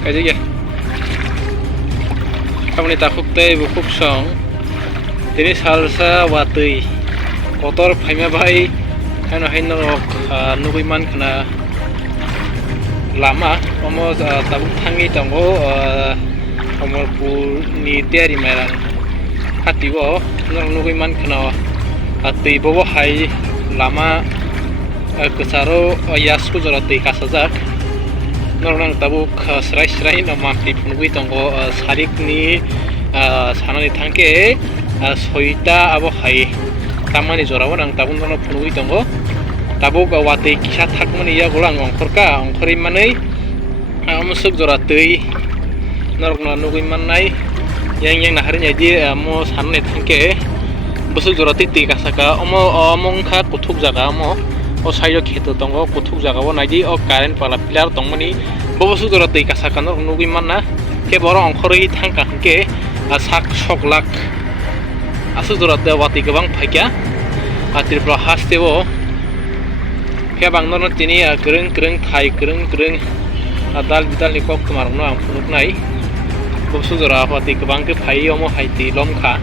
kaji ge kamni takuk tei bukuk song tini salsa watwi kotor Wamabai hano haino nugui man kana lama omo tabuk tangi tongo omo ni tiari merang hatiwo nugui man kana tui bobo hai lama kesaro yasku jora tui kasajak norang tabuk serai no mamti punugui tongo sarik ni sanani tangke soita abo hai tamani jorawo nang tabun no punugui tongo tabuk watwi kisa thakmani ya golang ongkorka ongkori manei amusuk jora tui norokno nugui mannai yang nahari jadi mo sanani tangke busuk jora tui kasaka omo mongkha kuthuk jaga omo o sayo Kheto tongo kuthuk jaga o naidi o current pala pillar tongmani bo busuk jora tui kasaka no nugui manna ke boro ongkhori thangka hingke sak soklak asu jora watwi gobang phaikya atirpro hasteo ke bangno tini kreng thai kreng dal bidal ni kok tumarno ang phunuk nai busuk jora watwi gobang ke phai omo haiti lomkha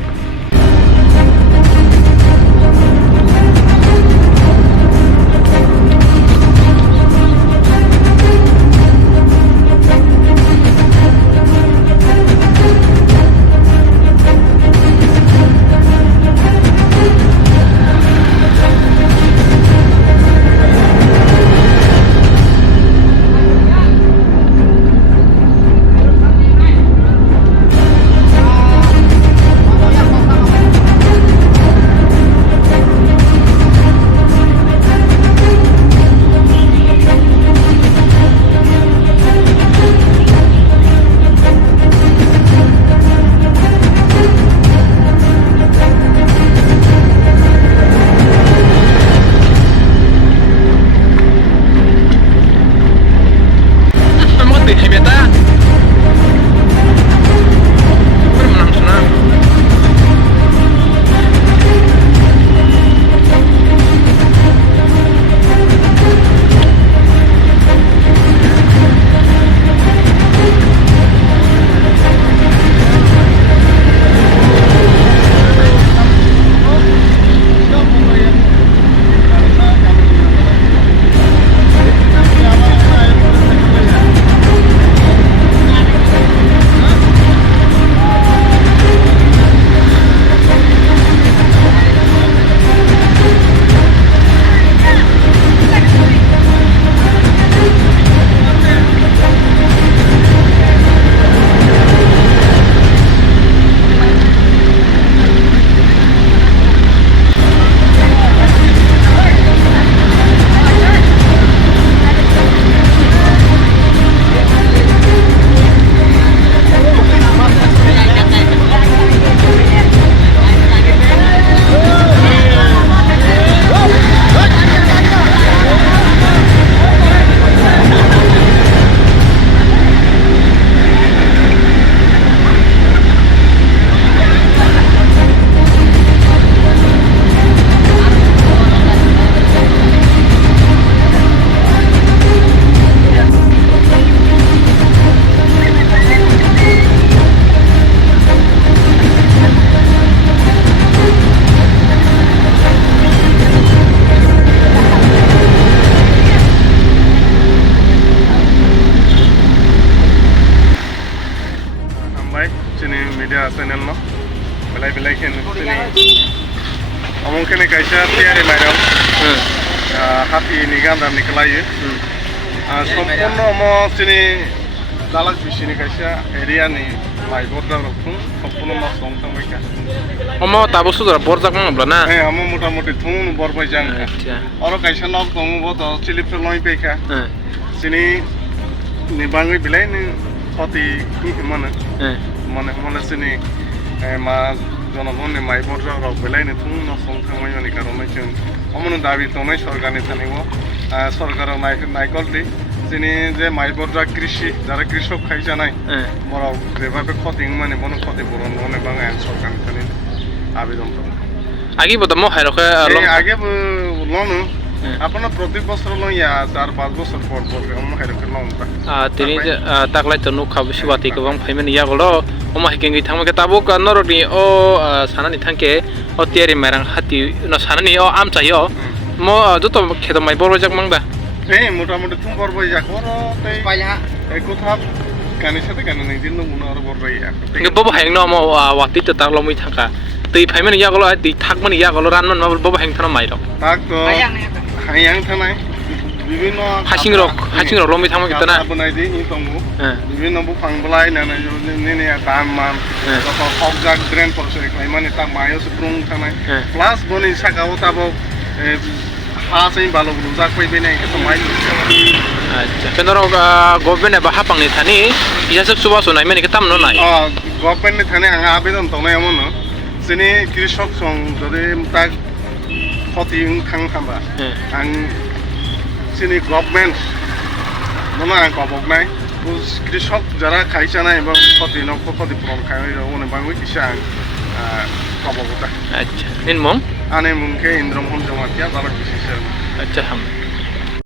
channel no belai ken sini among kene kaisa tiare mairo hati ni gandam ni kelai সম্পূর্ণ mo sini dalak bisini kaisa area ni lai bordak rokung সম্পূর্ণ ma song tangbaika omo tabo sudra borjak mangla na omo motamoti thung borbai jang oro kaisa nok tong bo to chilip loi peka sini ni bangi bilai ni khoti ki mana mana sini ma জনগণ ni mai borjak rok bilai ni thung no song tangmai ni karone jeng omo dabi tonai sorkar ni thanigo সরকার নাইকলটি যিনি যে মাই বর্জক কৃষি যারা কৃষক খাই জানাই বড় যেভাবে ক্ষতি মানে বন ক্ষতি পূরণ মনে বাংলা সরকার আবেদন করে আগে বদম হাইরকে আগে লন আপনার প্রতি বছর লইয়া 4-5 বছর পর পর অন্য হাইরকে লংতা তিনি তাকলাই তো নুক খাবো সিবাতি গোবাং ফাইমেন ইয়াগলো অমা হিকেঙ্গি থামকে তাবুক নরনি ও সানানি থাঙ্কে ও তিয়ারি মাইরাং হাতি ন সানানি ও আমচাই ও মো যত খেতো মাই বড়জাক মাংদা এই মোটামুটি তুমি বড় বইজাক বড় তাই এই কথা কানি সাথে কানি নাই দিন মনে আর বড় ইয়া ইঙ্গে বব হাইং ন মো ওয়াতি তো তাক লমুই থাকা তৈ ফাইমেন ইয়াগলো তৈ থাকমান ইয়াগলো রানমান মাবল বব হাইং থানা মাইরক তাক তো হাইয়াং থানায় বিভিন্ন হাসিং রক লমুই থামা কিতনা বনাই দি ই তংগু বিভিন্ন বুফাং বলাই না নেনে দাম মান তো হকজাক ড্রেন পরছে মানে তা মায়ো সুপ্রুং থানায় প্লাস বনি সাকাও তাবো হাসিং ভালো বুজাক পাইবে না তো মাই আচ্ছা কেনর গভর্নমেন্ট এবা হাপাংনি থানি ইহাসব সুবা সনাই মানে কেতাম ন নাই গভর্নমেন্ট থানে আং আবেদন তনাই আমন যিনি কৃষক সং যদি তাক ক্ষতি খাং খাবা আং যিনি গভর্নমেন্ট মনে আং কবক নাই কৃষক যারা খাইছে না এবং ক্ষতিপূরণ খাই অনেক বাংলা কিসা আং কবক আচ্ছা নিন মং আনে মুখে ইন্দ্রমোহন জমাতিয়া যারা কৃষি আচ্ছা হাম